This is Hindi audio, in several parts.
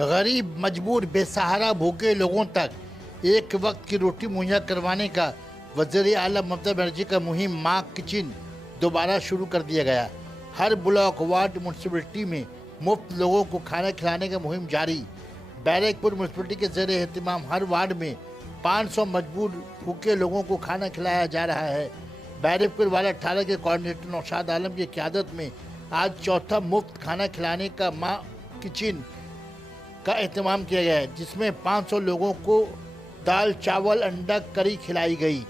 गरीब, मजबूर, बेसहारा, भूखे लोगों तक एक वक्त की रोटी मुहैया करवाने का वज़ीर आला ममता बनर्जी का मुहिम माँ किचन दोबारा शुरू कर दिया गया। हर ब्लॉक, वार्ड, म्यूनसिपलिटी में मुफ्त लोगों को खाना खिलाने का मुहिम जारी। बैरकपुर म्यूनसिपलिटी के ज़ेर एहतमाम हर वार्ड में 500 मजबूर भूखे लोगों को खाना खिलाया जा रहा है। बैरकपुर वाला 18 के कोऑर्डिनेटर नौशाद आलम की क़यादत में आज चौथा मुफ्त खाना खिलाने का माँ किचन का एहतमाम किया गया है, जिसमें 500 लोगों को दाल, चावल, अंडा, करी खिलाई गई।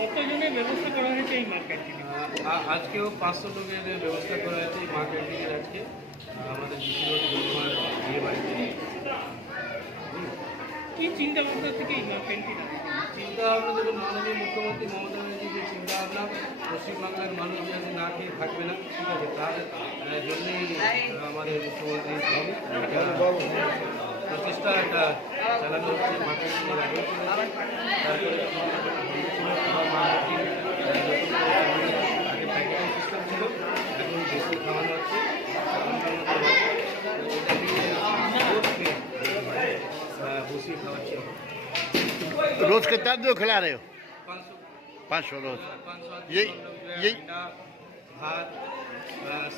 কতজনের ব্যবস্থা করা হয়েছে এই মার্কেট থেকে? আজকেও 500 লোকের ব্যবস্থা করা হয়েছে এই মা ক্যান্টিনের আজকে আমাদের জিসি রোড গুরুমার বিয়ে বাড়িতে। কি চিন্তা ভাবনা থেকে এই মা ক্যান্টিন? চিন্তা ভাবনা দেখুন, মাননীয় মুখ্যমন্ত্রী মমতা ব্যানার্জি যে চিন্তা ভাবনা, পশ্চিমবাংলার মানুষ যাতে না খেয়ে থাকবে না, ঠিক আছে, তার জন্যই আমাদের মুখ্যমন্ত্রী প্রচেষ্টা একটা চালানো হচ্ছে মা ক্যান্টিনের আগে। তারপরে মা ক্যান্টিন আগে প্যাকেটিং সিস্টেম ছিল, এখন বেশি খাওয়ানো হচ্ছে। ভুসি খাওয়াচ্ছি। रोज कितना दो खिला रहे हो? 500 रोज। 500 ये भात,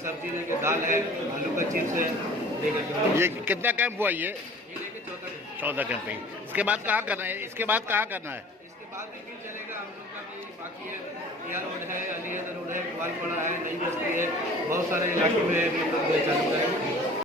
सब्जी लेके दाल है, आलू का चिप्स है, ये कितना कैंप हुआ? ये लेके 14 14 कैंप है। इसके बाद कहाँ करना है? इसके बाद कहाँ करना है? इसके बाद भी फिर चलेगा। हम लोग का भी बाकी है, या रोड है, अलीगढ़ रोड है, ग्वालपाड़ा है, नई बस्ती है, बहुत सारे इलाके में हम लोग चालू करेंगे।